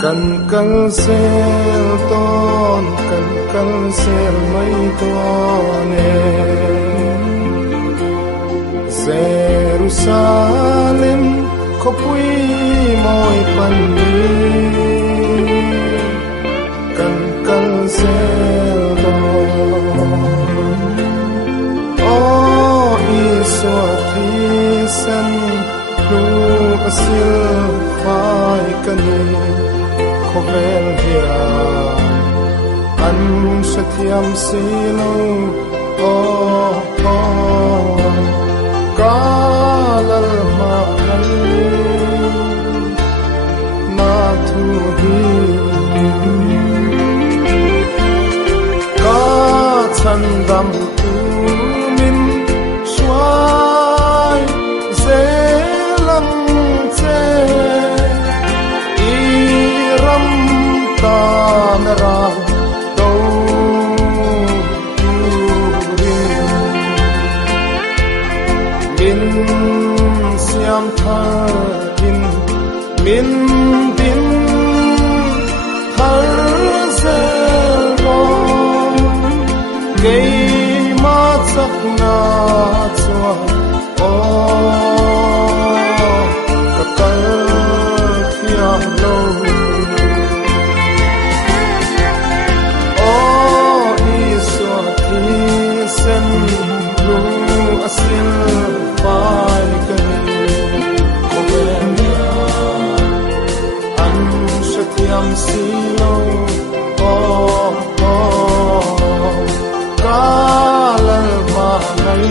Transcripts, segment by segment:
Kan sel ton kan sel mai tone Jerusalem khopui moi pani kan sel ton o Iswa thi san lu asil phai kani Khovel hia an sathiam silo kalal ma na thu hi ka chan dam tu min swai zelam che Tanara do min siam tharin min din har zero gei ma chakna chwa o kakal thia lo Asil pai kani Khovel an sathiam silo kalal ma nai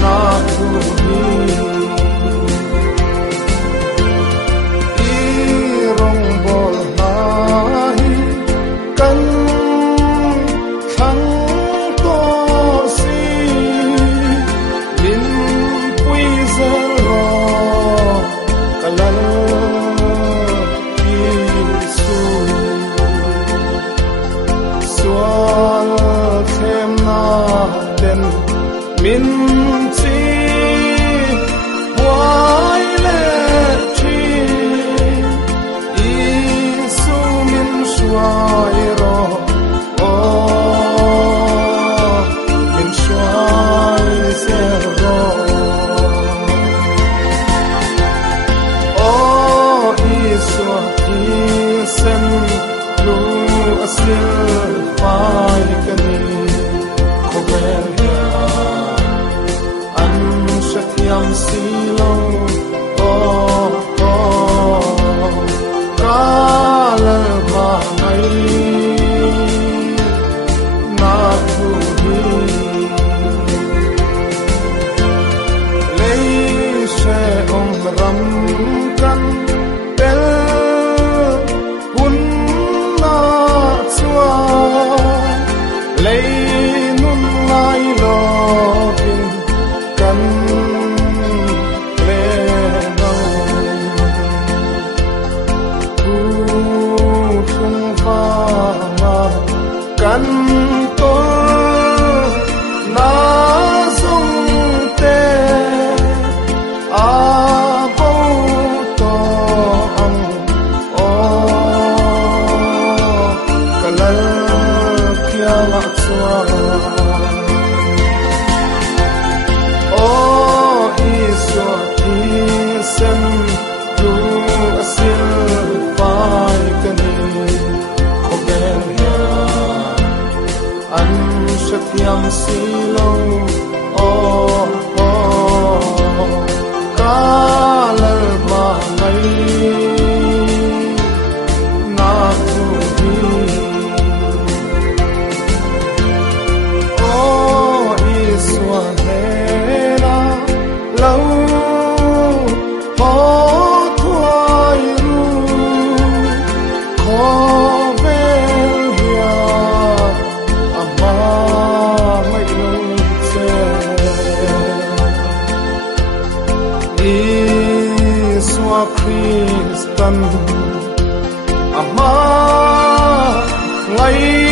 na thu hi I rong bol hai kan thang Min chi wai le chi Isu min shuai ro min shuai se ro Isu ki sen lu asil pai kani Khovel Sathiam silo kalal ma nai na thu hi lei she ram kan tel hun na chua lei nun lai lo bin kan kan to na sung te a bo to ang kalal kya la chwa Isu thi sen lu asil pai kani Khovel an sathiam silo kalal ma nai na thu hi Iswa hera lau ho thuai ru Khovel hia ama mai lo che Iswa Kristan ama ngai